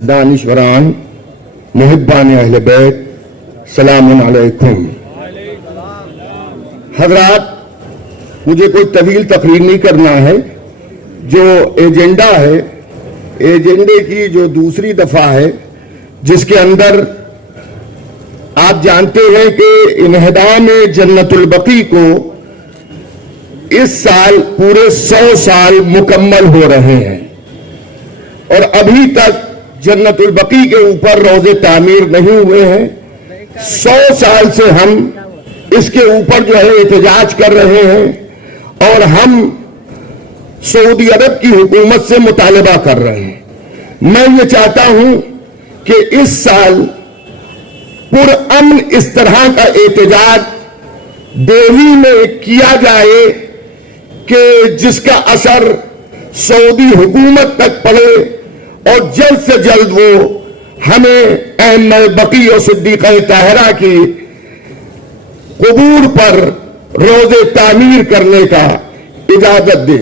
दानिशवरान मुहिब्बान अहले बैत सलामुन अलैकुम। हजरात, मुझे कोई तवील तकरीर नहीं करना है। जो एजेंडा है, एजेंडे की जो दूसरी दफा है, जिसके अंदर आप जानते हैं कि इन्हिदाम जन्नतुल बकी को इस साल पूरे 100 साल मुकम्मल हो रहे हैं और अभी तक जन्नतुल बकी के ऊपर रोजे तामीर नहीं हुए हैं। 100 साल से हम इसके ऊपर जो है एहतजाज कर रहे हैं और हम सऊदी अरब की हुकूमत से मुतालबा कर रहे हैं। मैं ये चाहता हूं कि इस साल पुरअमन इस तरह का एहतजाज दिल्ली में किया जाए कि जिसका असर सऊदी हुकूमत तक पड़े और जल्द से जल्द वो हमें अहमद बकी और सिद्दीक़ा ताहिरा की कबूर पर रोजे तामीर करने का इजाजत दे।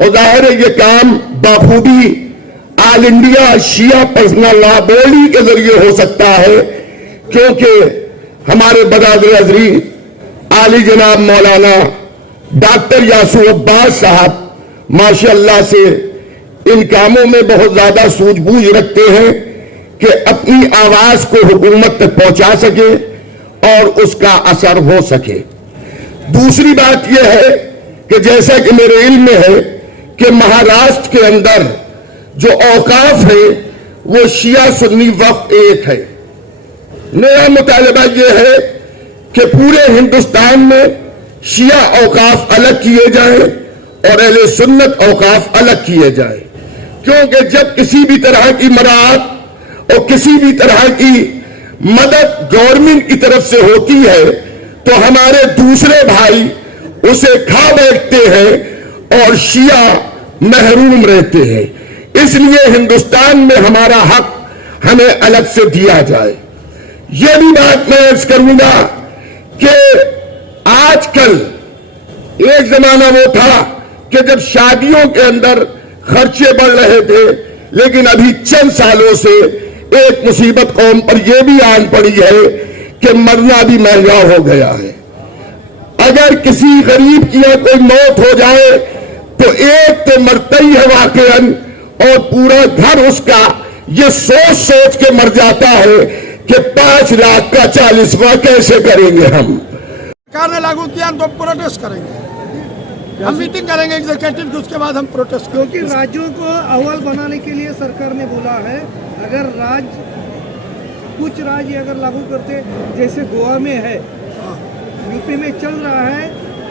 और जाहिर है ये काम बाखूबी ऑल इंडिया शिया पर्सनल लॉ बॉडी के जरिए हो सकता है, क्योंकि हमारे बरादर हज़रीत आली जनाब मौलाना डॉक्टर यासूर अब्बास साहब माशाअल्लाह से इन कामों में बहुत ज्यादा सूझबूझ रखते हैं कि अपनी आवाज को हुकूमत तक पहुंचा सके और उसका असर हो सके। दूसरी बात यह है कि जैसा कि मेरे इल्म में है कि महाराष्ट्र के अंदर जो औकाफ है वो शिया सुन्नी वक्फ एक है। मेरा मुतालबा यह है कि पूरे हिंदुस्तान में शिया औकाफ अलग किए जाएं और अहले सुन्नत औकाफ अलग किए जाएं, क्योंकि जब किसी भी तरह की मराहत और किसी भी तरह की मदद गवर्नमेंट की तरफ से होती है तो हमारे दूसरे भाई उसे खा बैठते हैं और शिया महरूम रहते हैं। इसलिए हिंदुस्तान में हमारा हक हमें अलग से दिया जाए। यह भी बात मैं अर्ज करूंगा कि आजकल एक जमाना वो था कि जब शादियों के अंदर खर्चे बढ़ रहे थे, लेकिन अभी चंद सालों से एक मुसीबत कौम पर यह भी आन पड़ी है कि मरना भी महंगा हो गया है। अगर किसी गरीब की कोई मौत हो जाए तो एक तो मरता ही है वाकईन, और पूरा घर उसका ये सोच सोच के मर जाता है कि 5 लाख का 40वां कैसे करेंगे हम। सरकार ने लागू किया तो प्रोटेस्ट करेंगे, हम मीटिंग करेंगे एग्जीक्यूटिव की, उसके बाद हम प्रोटेस्ट करेंगे। क्योंकि राज्यों को अव्वल बनाने के लिए सरकार ने बोला है, अगर कुछ राज्य अगर लागू करते, जैसे गोवा में है, यूपी में चल रहा है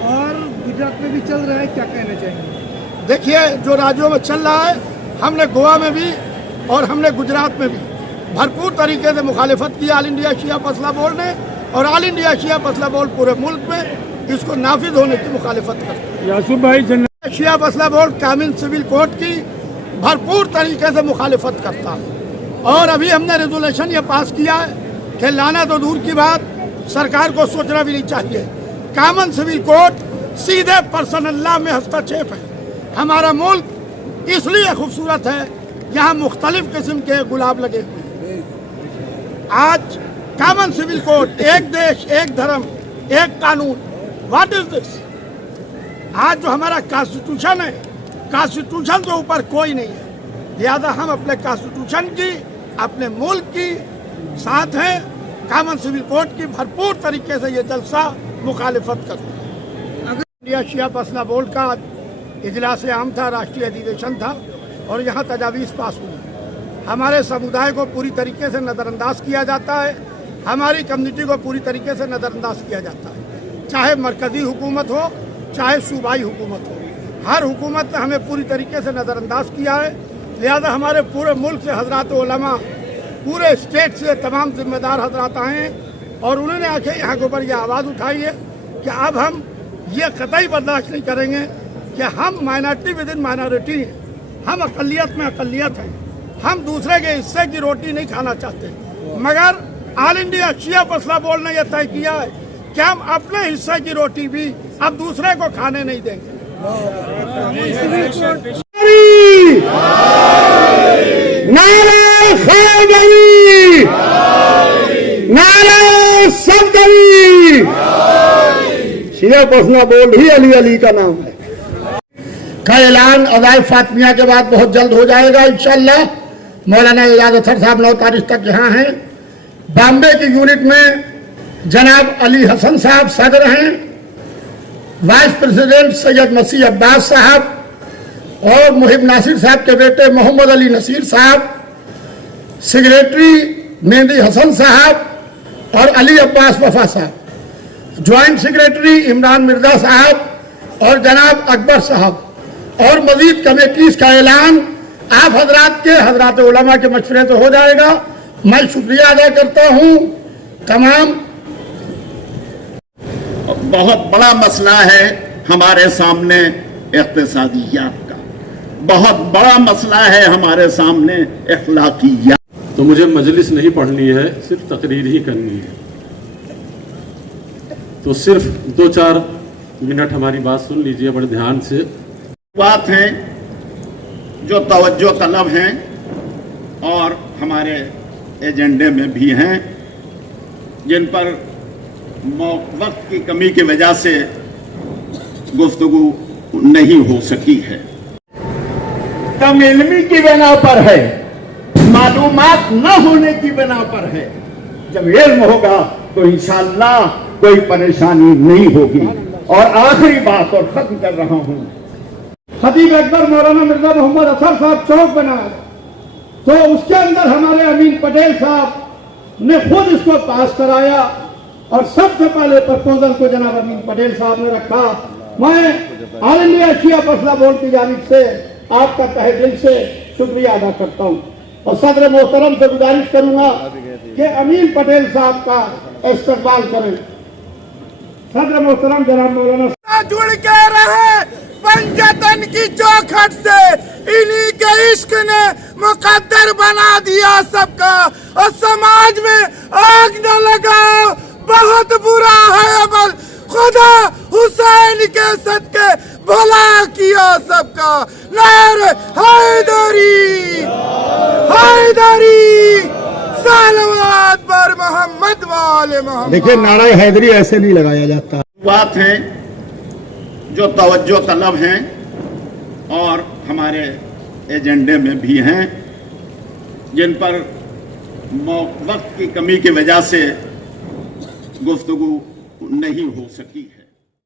और गुजरात में भी चल रहा है, क्या कहना चाहेंगे? देखिए, जो राज्यों में चल रहा है, हमने गोवा में भी और हमने गुजरात में भी भरपूर तरीके से मुखालिफत की ऑल इंडिया शिया फैसला बोर्ड ने, और ऑल इंडिया शिया फैसला बोर्ड पूरे मुल्क में इसको नाफिज होने की मुखालिफत करते हैं। शिया फैसला बोर्ड कामिल सिविल कोड की भरपूर तरीके से मुखालिफत करता है, और अभी हमने रेजोल्यूशन ये पास किया है कि लाना तो दूर की बात, सरकार को सोचना भी नहीं चाहिए। कामन सिविल कोड सीधे पर्सनल लॉ में हस्तक्षेप है। हमारा मुल्क इसलिए खूबसूरत है, यहाँ मुख्तलिफ किस्म के गुलाब लगे हुए हैं। आज कामन सिविल कोड, एक देश एक धर्म एक कानून, व्हाट इज दिस? आज जो हमारा कॉन्स्टिट्यूशन है, कॉन्स्टिट्यूशन के ऊपर कोई नहीं है, लिहाजा हम अपने कॉन्स्टिट्यूशन की, अपने मुल्क की साथ हैं, कामन सिविल कोड की भरपूर तरीके से ये जलसा मुखालिफत करते हैं। अगर इंडिया शिया फैसला बोर्ड का इजलास आम था, राष्ट्रीय अधिवेशन था, और यहाँ तजावीज़ पास हुई। हमारे समुदाय को पूरी तरीके से नज़रअंदाज किया जाता है, हमारी कम्युनिटी को पूरी तरीके से नज़रअंदाज किया जाता है, चाहे मरकज़ी हुकूमत हो चाहे सूबाई हुकूमत हो। हर हुकूमत ने हमें पूरी तरीके से नज़रअंदाज किया है। लिहाजा हमारे पूरे मुल्क से हजरात उलमा, पूरे स्टेट से तमाम जिम्मेदार हजरात आए हैं और उन्होंने आके यहाँ के ऊपर यह आवाज़ उठाई है कि अब हम ये कतई बर्दाश्त नहीं करेंगे कि हम माइनॉरिटी विद इन माइनॉरिटी हैं, हम अक़लियत में अक़लियत हैं, हम दूसरे के हिस्से की रोटी नहीं खाना चाहते। मगर ऑल इंडिया शिया फैसला बोर्ड ने यह तय किया है कि हम अपने हिस्से की रोटी भी अब दूसरे को खाने नहीं देंगे। नारे हैदरी, नारे सफदरी। शिया पसना बोल ही अली अली का नाम है। का ऐलान अदाए फातिमिया के बाद बहुत जल्द हो जाएगा इंशाअल्लाह। मौलाना एजाज अतर साहब 9 तारीख तक यहाँ हैं। बॉम्बे की यूनिट में जनाब अली हसन साहब सदर हैं, वाइस प्रेसिडेंट सैयद मसीह अब्बास साहब और मुहिब नासिर साहब के बेटे मोहम्मद अली नसीर साहब, सेक्रेटरी मेहंदी हसन साहब और अली अब्बास वफा साहब, ज्वाइंट सेक्रेटरी इमरान मिर्जा साहब और जनाब अकबर साहब, और मजीद कमेटीज का ऐलान आप हजरात उलमा के मशवरे से हो जाएगा। मैं शुक्रिया अदा करता हूँ तमाम। बहुत बड़ा मसला है हमारे सामने इक़्तिसादियात का, बहुत बड़ा मसला है हमारे सामने अखलाकियात। तो मुझे मजलिस नहीं पढ़नी है, सिर्फ तकरीर ही करनी है। तो सिर्फ 2-4 मिनट हमारी बात सुन लीजिए बड़े ध्यान से। बात हैं जो तवज्जो तलब हैं और हमारे एजेंडे में भी हैं, जिन पर वक्त की कमी की वजह से गुफ्तगू नहीं हो सकी है। कम इल्मी की बिना पर है, मालूमात न होने की बिना पर है। जब इल्म होगा तो इंशाअल्लाह कोई परेशानी नहीं होगी। और आखिरी बात और खत्म कर रहा हूं, खतीब अकबर मौलाना मिर्जा मोहम्मद अतर साहब चौक बनाया तो उसके अंदर हमारे अमीन पटेल साहब ने खुद इसको पास कराया और सबसे पहले प्रपोजल को जनाब अमीन पटेल साहब ने रखा। मैं ऑल इंडिया शिया फसला बोर्ड की जानिब से आपका तहे दिल से शुक्रिया अदा करता हूँ और सदर मोहतरम से गुजारिश करूंगा कि अमीन पटेल साहब का इस्तकबाल करें। सदर मोहतरम जनाब मौलाना जुड़ के रहे पंजतन की चौखट से, इन्हीं के इश्क ने मुकद्दर बना दिया सबका। और समाज में आग न लगाओ, बहुत बुरा है अमल, खुदा हुसैन के सदके भला किया सबका। नारे हैदरी, हैदरी, सलवात पर मोहम्मद वाले मोहम्मद। देखिए, नारा हैदरी ऐसे नहीं लगाया जाता। बात है जो तवज्जो तलब हैं और हमारे एजेंडे में भी हैं, जिन पर वक्त की कमी की वजह से गुफ्तगू नहीं हो सकी है।